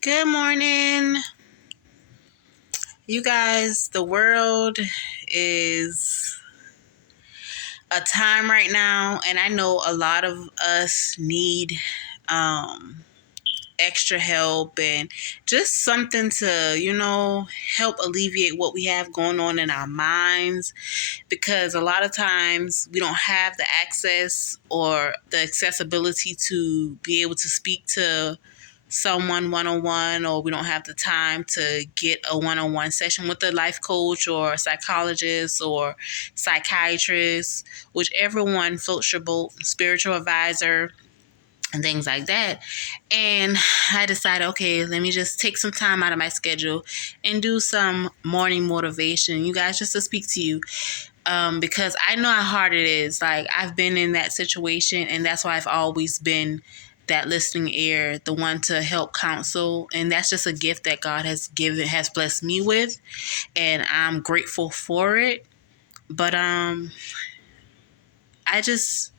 Good morning. You guys, the world is a time right now, and I know a lot of us need um, extra help and just something to, help alleviate what we have going on in our minds because a lot of times we don't have the access or the accessibility to be able to speak to someone one-on-one, or we don't have the time to get a one-on-one session with a life coach or a psychologist or psychiatrist, whichever one floats your boat, spiritual advisor and things like that. And I decided, okay, let me just take some time out of my schedule and do some morning motivation, you guys, just to speak to you, because I know how hard it is. Like, I've been in that situation, and that's why I've always been that listening ear, the one to help counsel. And that's just a gift that God has blessed me with, and I'm grateful for it. But I just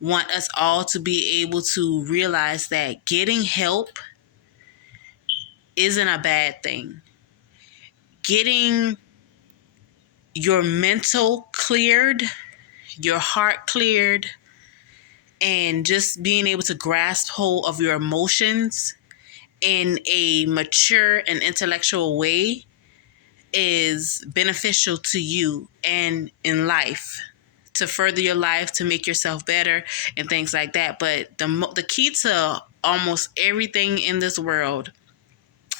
want us all to be able to realize that getting help isn't a bad thing. Getting your mental cleared, your heart cleared, and just being able to grasp hold of your emotions in a mature and intellectual way is beneficial to you and in life, to further your life, to make yourself better and things like that. But the key to almost everything in this world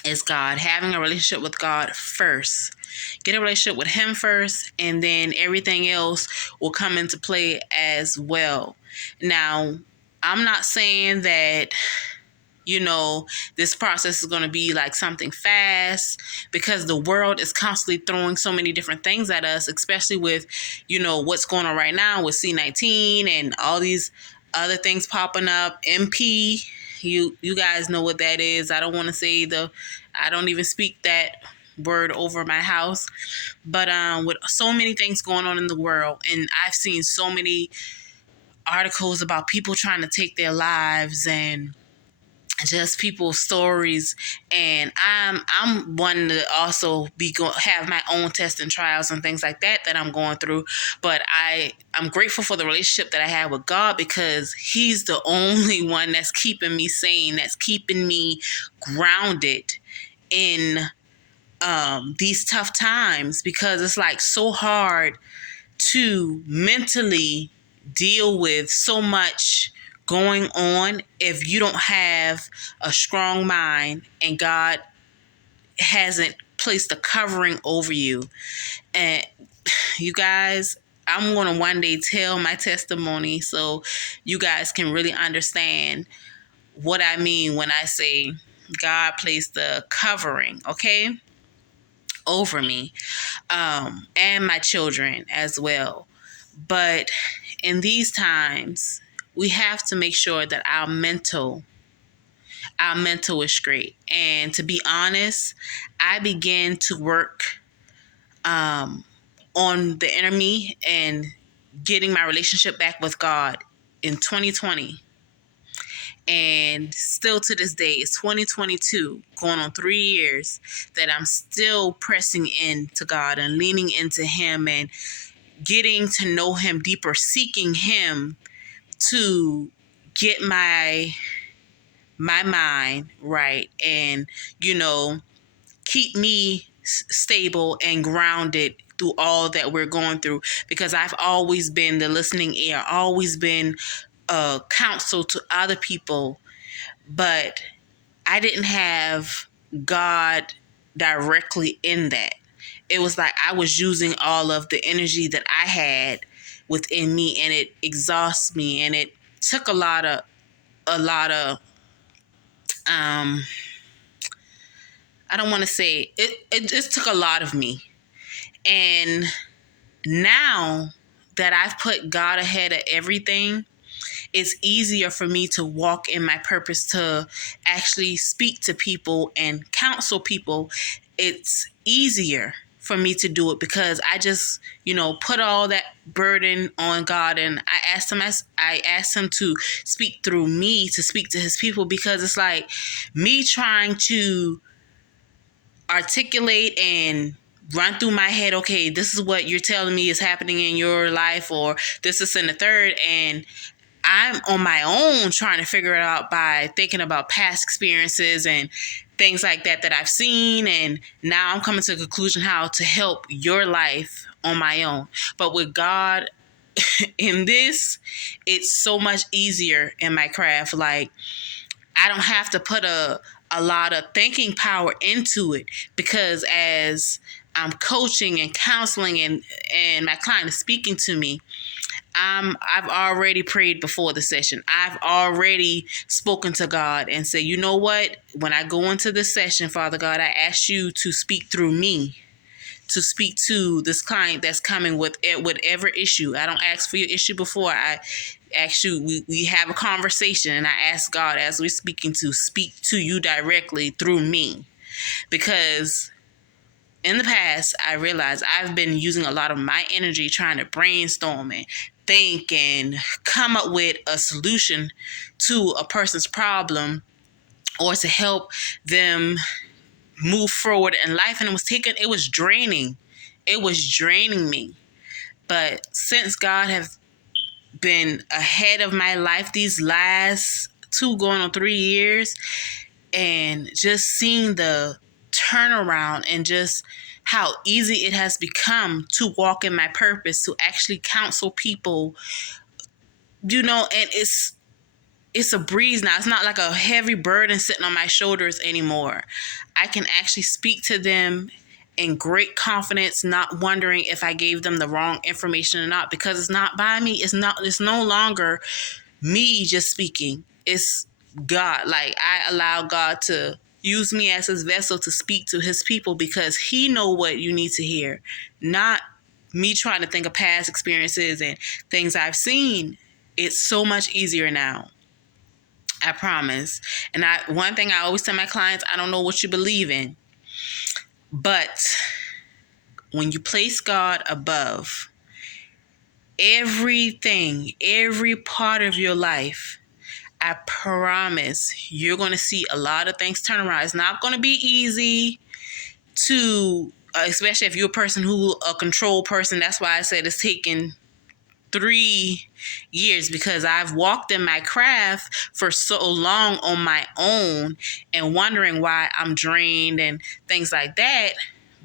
is God, having a relationship with God first. Get a relationship with Him first, and then everything else will come into play as well. Now, I'm not saying that, this process is going to be like something fast, because the world is constantly throwing so many different things at us, especially with, what's going on right now with C-19 and all these other things popping up. MP, you guys know what that is. I don't want to say I don't even speak that word over my house, but with so many things going on in the world, and I've seen so many articles about people trying to take their lives and just people's stories, and I'm one to also have my own tests and trials and things like that I'm going through. But I'm grateful for the relationship that I have with God, because He's the only one that's keeping me sane, that's keeping me grounded in these tough times, because it's like so hard to mentally deal with so much going on if you don't have a strong mind and God hasn't placed a covering over you. And you guys, I'm going to one day tell my testimony so you guys can really understand what I mean when I say God placed the covering, okay, over me, and my children as well. But in these times, we have to make sure that our mental is straight. And to be honest, I began to work on the enemy and getting my relationship back with God in 2020. And still to this day, it's 2022, going on 3 years, that I'm still pressing into God and leaning into Him and getting to know Him deeper, seeking Him to get my mind right, and keep me stable and grounded through all that we're going through, because I've always been the listening ear, always been a counsel to other people, but I didn't have God directly in that. It was like I was using all of the energy that I had within me, and it exhausts me, and it took a lot of I don't want to say it just took a lot of me. And now that I've put God ahead of everything, it's easier for me to walk in my purpose, to actually speak to people and counsel people. It's easier for me to do it, because I just, put all that burden on God, and I asked him to speak through me, to speak to his people, because it's like me trying to articulate and run through my head, okay, this is what you're telling me is happening in your life, or this is in the third, and I'm on my own trying to figure it out by thinking about past experiences and things like that I've seen. And now I'm coming to the conclusion how to help your life on my own. But with God in this, it's so much easier in my craft. Like, I don't have to put a lot of thinking power into it, because as I'm coaching and counseling and my client is speaking to me, I've already prayed before the session. I've already spoken to God and said, you know what? When I go into this session, Father God, I ask you to speak through me, to speak to this client that's coming with whatever issue. I don't ask for your issue before. I ask you, we have a conversation, and I ask God, as we're speaking, to speak to you directly through me. Because in the past, I realized I've been using a lot of my energy trying to brainstorm and think and come up with a solution to a person's problem, or to help them move forward in life. And it was draining. It was draining me. But since God has been ahead of my life these last 2 going on 3 years, and just seeing the turnaround and just how easy it has become to walk in my purpose, to actually counsel people, and it's a breeze now. It's not like a heavy burden sitting on my shoulders anymore. I can actually speak to them in great confidence, not wondering if I gave them the wrong information or not, because it's not by me. It's no longer me just speaking. It's God. Like, I allow God to use me as his vessel to speak to his people, because he know what you need to hear, not me trying to think of past experiences and things I've seen. It's so much easier now. I promise. And one thing I always tell my clients, I don't know what you believe in, but when you place God above everything, every part of your life, I promise you're going to see a lot of things turn around. It's not going to be easy to, especially if you're a control person. That's why I said it's taken 3 years, because I've walked in my craft for so long on my own and wondering why I'm drained and things like that.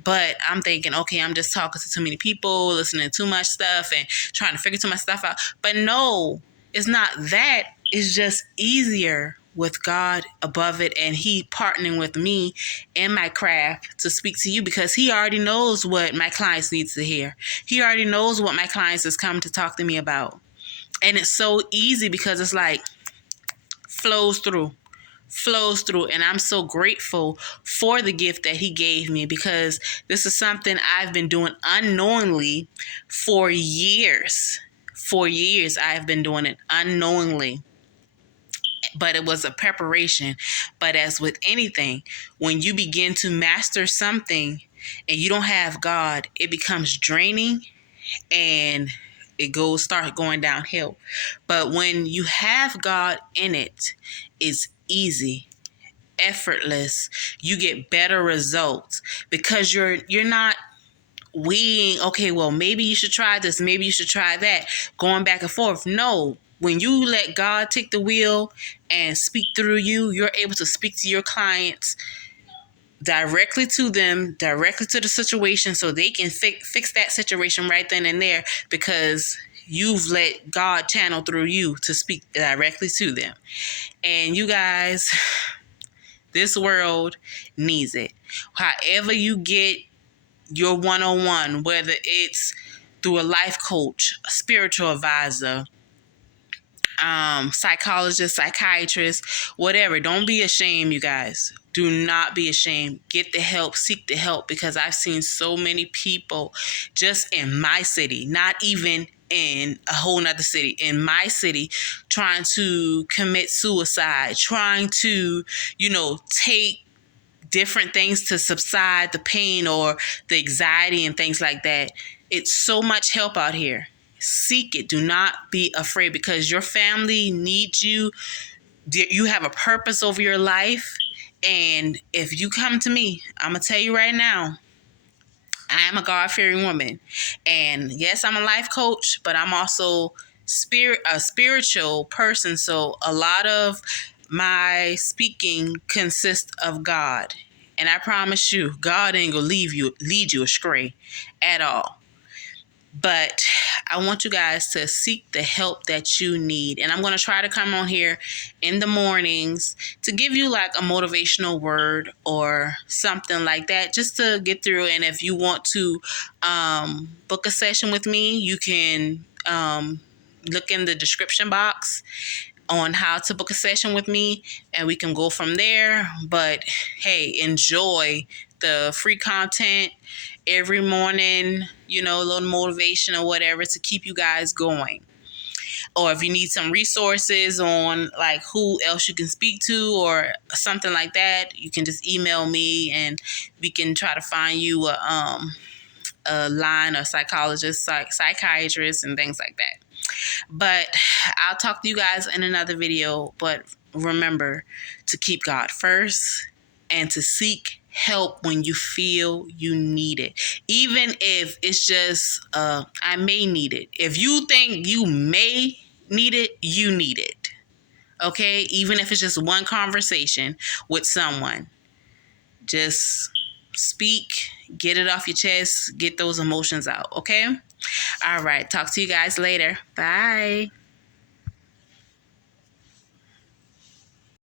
But I'm thinking, okay, I'm just talking to too many people, listening to too much stuff and trying to figure too much stuff out. But no, it's not that. It's just easier with God above it, and he partnering with me in my craft to speak to you, because he already knows what my clients needs to hear. He already knows what my clients has come to talk to me about. And it's so easy, because it's like flows through. And I'm so grateful for the gift that he gave me, because this is something I've been doing unknowingly for years. I've been doing it unknowingly, but it was a preparation. But as with anything, when you begin to master something and you don't have God, it becomes draining and start going downhill. But when you have God in it, it's easy, effortless. You get better results, because you're not weighing, okay, well, maybe you should try this, maybe you should try that, going back and forth. No, when you let God take the wheel and speak through you, you're able to speak to your clients directly to them, directly to the situation, so they can fix that situation right then and there, because you've let God channel through you to speak directly to them. And you guys, this world needs it. However you get your one-on-one, whether it's through a life coach, a spiritual advisor, psychologist, psychiatrist, whatever. Don't be ashamed, you guys. Do not be ashamed. Get the help, seek the help, because I've seen so many people just in my city, not even in a whole nother city, in my city, trying to commit suicide, trying to, take different things to subside the pain or the anxiety and things like that. It's so much help out here. Seek it. Do not be afraid, because your family needs you. You have a purpose over your life. And if you come to me, I'm going to tell you right now, I am a God-fearing woman. And yes, I'm a life coach, but I'm also a spiritual person. So a lot of my speaking consists of God. And I promise you, God ain't gonna lead you astray at all. But I want you guys to seek the help that you need. And I'm going to try to come on here in the mornings to give you like a motivational word or something like that, just to get through. And if you want to book a session with me, you can look in the description box on how to book a session with me, and we can go from there. But hey, enjoy the free content every morning, a little motivation or whatever to keep you guys going. Or if you need some resources on like who else you can speak to or something like that, you can just email me and we can try to find you a line of psychologists, psychiatrists, and things like that. But I'll talk to you guys in another video. But remember to keep God first and to seek help when you feel you need it. Even if it's just, I may need it. If you think you may need it, you need it. Okay? Even if it's just one conversation with someone. Just speak, get it off your chest, get those emotions out. Okay? All right. Talk to you guys later. Bye.